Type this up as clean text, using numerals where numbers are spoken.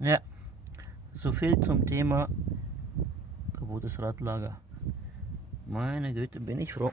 Ja, so viel zum Thema kaputtes Radlager. Meine Güte, bin ich froh.